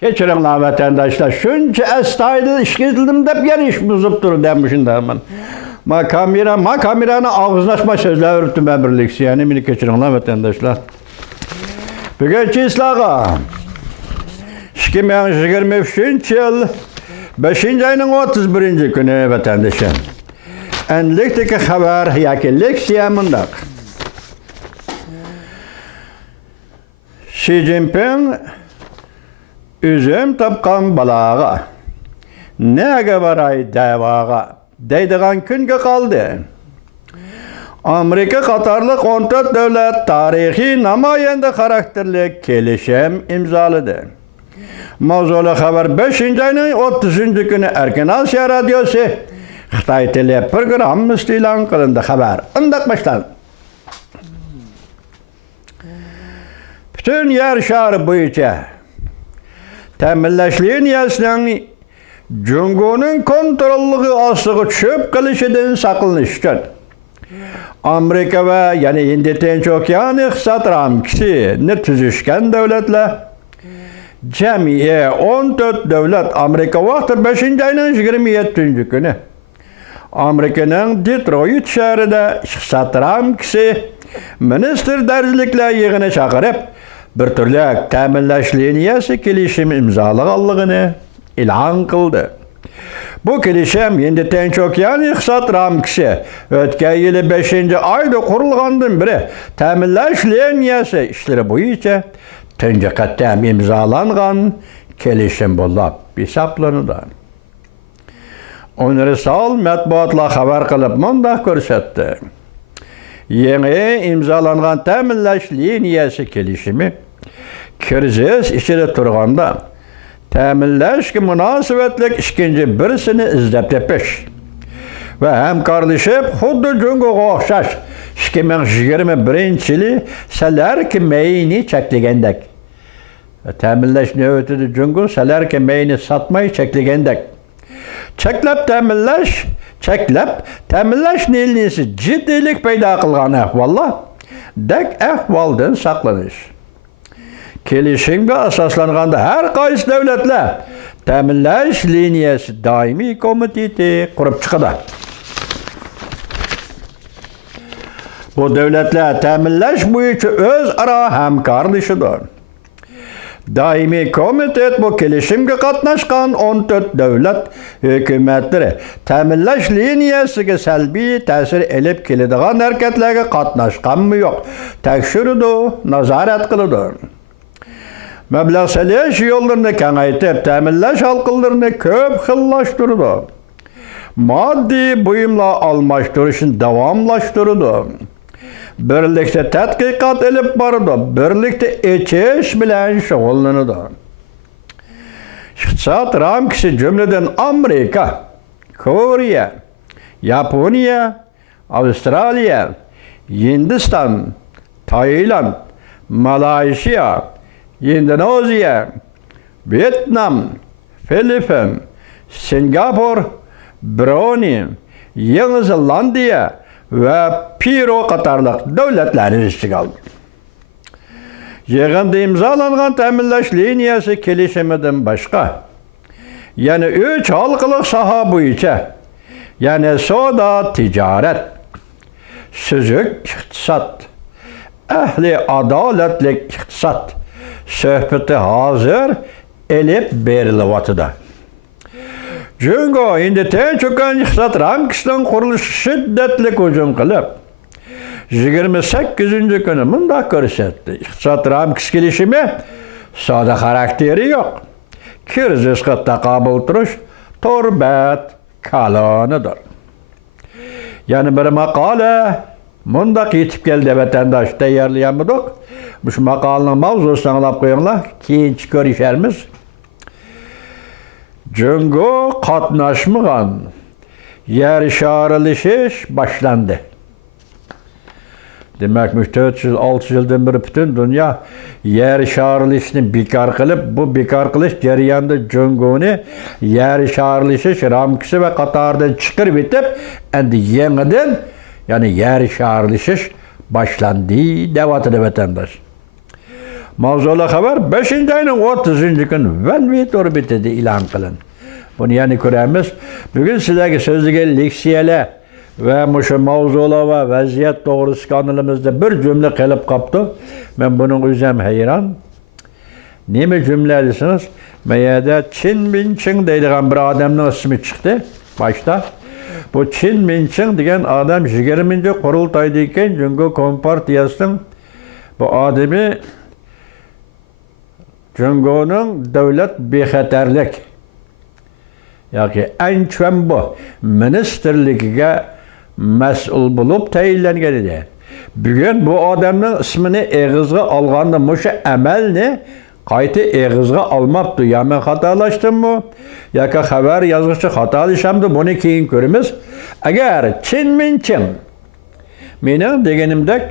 Keçirinler vatandaşlar, şunca estaydı işgizildim de gene iş bozup dur demişim de ben. Ma kameranın ağzını açma sözler örtüm ben birlikse yani beni keçirinler vatandaşlar. Bugün islağa 2023 yıl 5. ayının 31. günü vatandaşım. Enlikteki haber yakillik siyamındak. Xi Jinping üzüm tapkan balağa, nege baray devağa, deydiğen künge kaldı. Amerika Katarlık 14 devlet tarihi namayende karakterli kelişim imzaladı. Mavzulu haber 5. ayının 30. günü Erkin Asya Radyosu Xitay Tele programı ilan kılındı haber. Andak başlan. Bütün yer şarı boyunca təminləşliyin yəsinin Cungo'nun kontrollüğü asığı çöp kılışıdan saklanış için Amerika ve yani Hindi Tinç Okyanı iqtisad ramkisi tüzüşken devletler cemiye 14 devlet Amerika vaxtı 5. ayının 27. günü Amerika'nın Detroit şehrinde iqtisad ramkisi minister derzilikler yığını çağırıp bir türlü təminləşliyin yəsi kilişim imzalığallığını ilan kıldı. Bu kilişim Hindi Tinç Okyanı iqtisad ramkisi ötken yılı 5. ayda kurulğandan biri təminləşliyin yəsi işleri boyunca tünce qattam imzalanğan kilişim bollab hesaplanıdı. Universal mətbuatla haber kılıp mundaq görsetdi. Yeni imzalanğan təminləşliyin yəsi kilişimi kriz içinde turğanda təminləşki münasibetlik ikinci birisini izlep tepiş ve hemkarlaşıp xuddi Cungo'ya oxşaş 2021 yılı Selerki meyini çekligendek. Təminləş ne ötüdü Cungo? Selerki meyini satmayı çekligendek. Təminləş neylinisi ciddilik peyda kılgan ehvalla dek ehvaldan saklanış. Kelişimde asaslanğanda her qaysı devletler təminləş liniyası daimi komiteti kurup çıkıdı. Bu devletler təminləş boyunca öz ara hemkarlaşıdır. Daimi komitet bu kelişimge katnaşkan 14 devlet hükümetleri təminləş liniyasıga selbi tesir elip kelediğen hareketlerge katnaşkan mı yok? Tekşürüdü, nazaret kılıdır. Meblağ seleş yollarını kengaytip təminləş halklarını köp xillaştırdı. Maddi buyumla almaştırışın devamlaştırdı. Birlikte tetkikat elip barıdı. Birlikte içiş bilen şoğullanıdı. İqtisad ramkisi cümleden Amerika, Kore, Japonya, Avustralya, Hindistan, Tayland, Malaysia, Endonezya, Vietnam, Filipin, Singapur, Brunei, Yeni Zellandiya ve Peru katarlık devletlerin iştigal. Yığında imzalanğan təminləş liniyası kelişiminden başka, yani 3 halkılık saha boyunca, yani soda ticaret, süzük iqtisat, ehli adaletlik iqtisat, söhbeti hazır elip berilevatıda. Cungo Hindi Tinç Okyanı iqtisad ramkisining qurilishi şiddetli hücum qilib 28. günü mundaq ko'rsatdi. İqtisad ramkisi kelishimi soda karakteri yok. Krizisga taqabul turish turbat kalonidir. Yani bir makale mundaq yetib keldi vatandaş tayyorlayapmidik. Bu maqolaning mavzusini anglab qo'yinglar, keyin ko'rishamiz. Cungo katnaşmıgan yer şarılışış başlandı. Demek 400-600 yıldan beri bütün dünya yer şarılışını bekar kılıp bu bekar kılış jarayonida Cungo'nu yer şarılışış ramkisi ve Katar'dan çıkır bitip endi yeniden yani yer şarılışış başlandı devatı vatandaş. Mavzuli xabar 5-ayning 30-kuni Velvet orbitida e'lon qilindi. Buni yana ko'ramiz. Bugun sizlarga so'zlagan leksiyalar va mushu mavzular va vaziyat to'g'risida kanalimizda bir jumla qilib qopdi. Men buning o'zim hayron. Nima jumla desiniz? Mayada Chin Minching deydigan bir odamning ismi chiqdi boshda. Bu Chin Minching degan odam 20-qurultoyda ekan Jungo Kompartiyasining bu odami Jungoning davlat bexatarlik yoki anchvan bu ministerligiga mas'ul bo'lib tayinlangan edi. Bugun bu odamning ismini eg'izga olganda musha amalni qayta eg'izga olmabdi. Ya men xatolashtimmi? Yoki xabar yozuvchi xatolashamdi? Buni keyin ko'ramiz. Agar Chin Minching mening deganimdek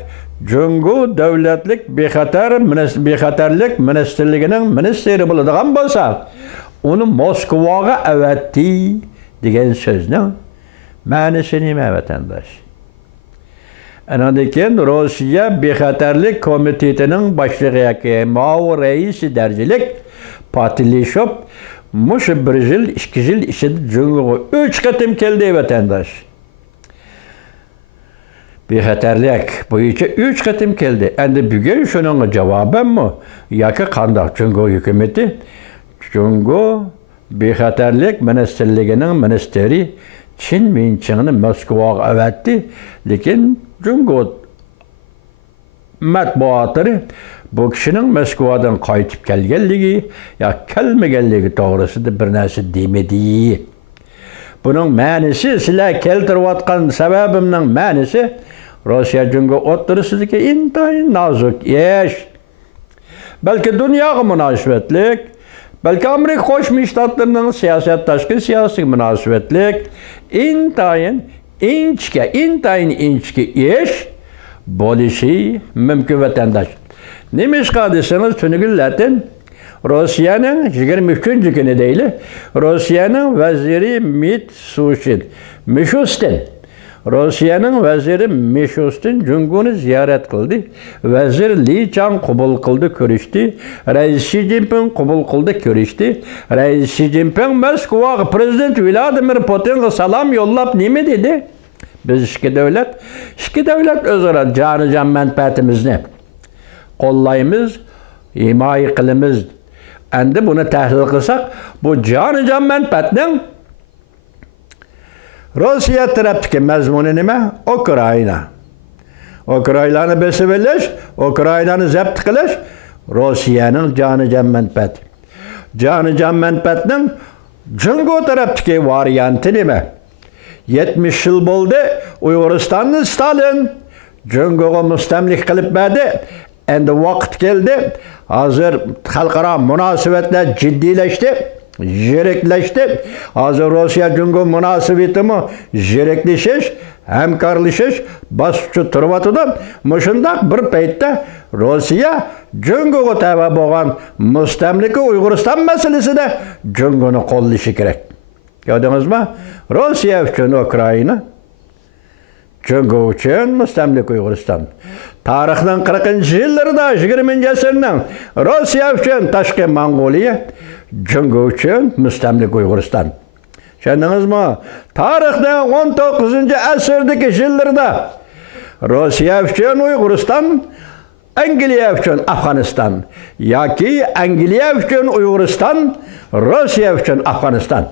Jungo davlatlik bexatarlik ministerligining ministri bo'ladigan bo'lsa, uni Moskvaga avatdi degan so'zning ma'nosi nima vatandosh? Anadan Rossiya bexatarlik komitetining boshlig'i yoki raisi darajalik Patlishov mush 1 yil, 2 yil ichida Jungoga 3 qatim keldi vatandosh. Bexatarlik bo'yicha 3 qatim keldi. Endi bugun shuningga javobimmi yoki qanday Jungo hukumati Jungo bexatarlik ministerligining ministri Chin Minchingni Moskvaga avatdi, lekin Jungo matbuotlari bu kishining Moskvadan qaytib kelganligi yoki kelmaganligi to'g'risida bir narsa demadi. Buning ma'nosi sizlar keltirayotgan sababimning ma'nosi Rossiya Jungo o'rtasidagi intayin nozik ish. Balki dunyoga munosabatlik, balki Amerika Qo'shma Shtatlarining siyosat tashqi siyosiy munosabatlik intayin inchki ish bo'lishi mumkin vatandosh. Nima ish qilsangiz tunugullatin Rossiyaning 23-kuni deyli, Rossiyaning vaziri Mishustin Rossiyaning vaziri Mishustin Jungoni ziyorat qildi. Vazir Li Chang qabul qildi, ko'rishdi. Rais Xi Jinping qabul qildi, ko'rishdi. Rais Xi Jinping Moskvaga prezident Vladimir Putinga salom yo'llab nima dedi? Biz ikki davlat o'zaro jonijon manfaatimizni qo'llaymiz, himoya qilamiz. Endi buni tahlil qilsak, bu jonijon manfaatning Rossiya tarafdagi mazmuni nima? Ukrainani besib olish, Ukrainani zabt qilish Rossiyaning jonijon manfaati. Jonijon manfaatning Jungo tarafdagi varianti nima? 70 yil bo'ldi Uyg'uristonni Stalin Jungoga mustamlik qilib berdi. Endi vaqt keldi. Hozir xalqaro munosabatlar jiddiylashdi. Jiriklashdi. Hozir Rossiya Jungo munosabatimi jiriklashish, hamkorlashish bosqichi turibdi. Mushundaq bir paytda Rossiya Jungoga tava bo'lgan mustamlika Uyg'uriston masalasida Jungoni qo'llashi kerak. Ko'rdingizmi? Rossiya uchun Ukraina, Jungo uchun mustamlika Uyg'uriston. Tarixning 40-yillarida 20-asrning Rossiya uchun tashqi Mongoliya, Jungo uchun mustamlika Uyg'uriston. Tushundingizmi? Tarixning 19-asrdagi yillarda Rossiya uchun Uyg'uriston, Angliya uchun Afg'oniston yoki Angliya uchun Uyg'uriston, Rossiya uchun Afg'oniston.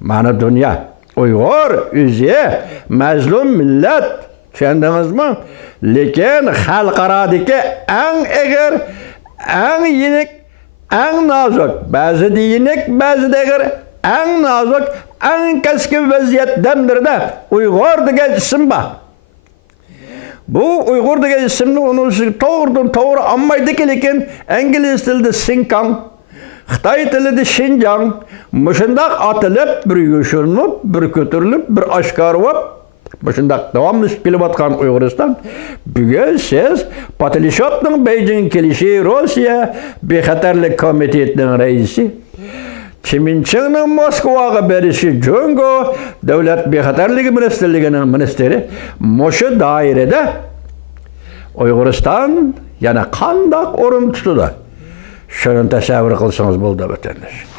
Mana dunyo Uyg'ur o'zi mazlum millat. Tushundingizmi? Lekin xalqarodagi eng eg'ir, eng yirik, eng nozik, ba'zida yirik, ba'zida eg'ir, eng nozik, eng kaskin vaziyatdandirda Uyg'ur degan ism bor. Bu Uyg'ur degan ismni to'g'ri olmaydi, lekin ingliz tilida Xinjiang, Xitoy tilida Xinjiang mushundaq atilib, bir yoshirinib, bir ko'tarilib, bir oshkor bo'lib mushundaq davomli kelayotgan Uyg'uriston bugun siz Patlishovning Beijing kelishi, Rossiya bexatarlik komitetining raisi Chin Minchingning Moskvaga berishi, Jungo davlat bexatarligi ministerligining ministri mushu doirada Uyg'uriston yana qanday o'rin tutadi? Şunu təsəvvür qılsanız buldu vatandaş.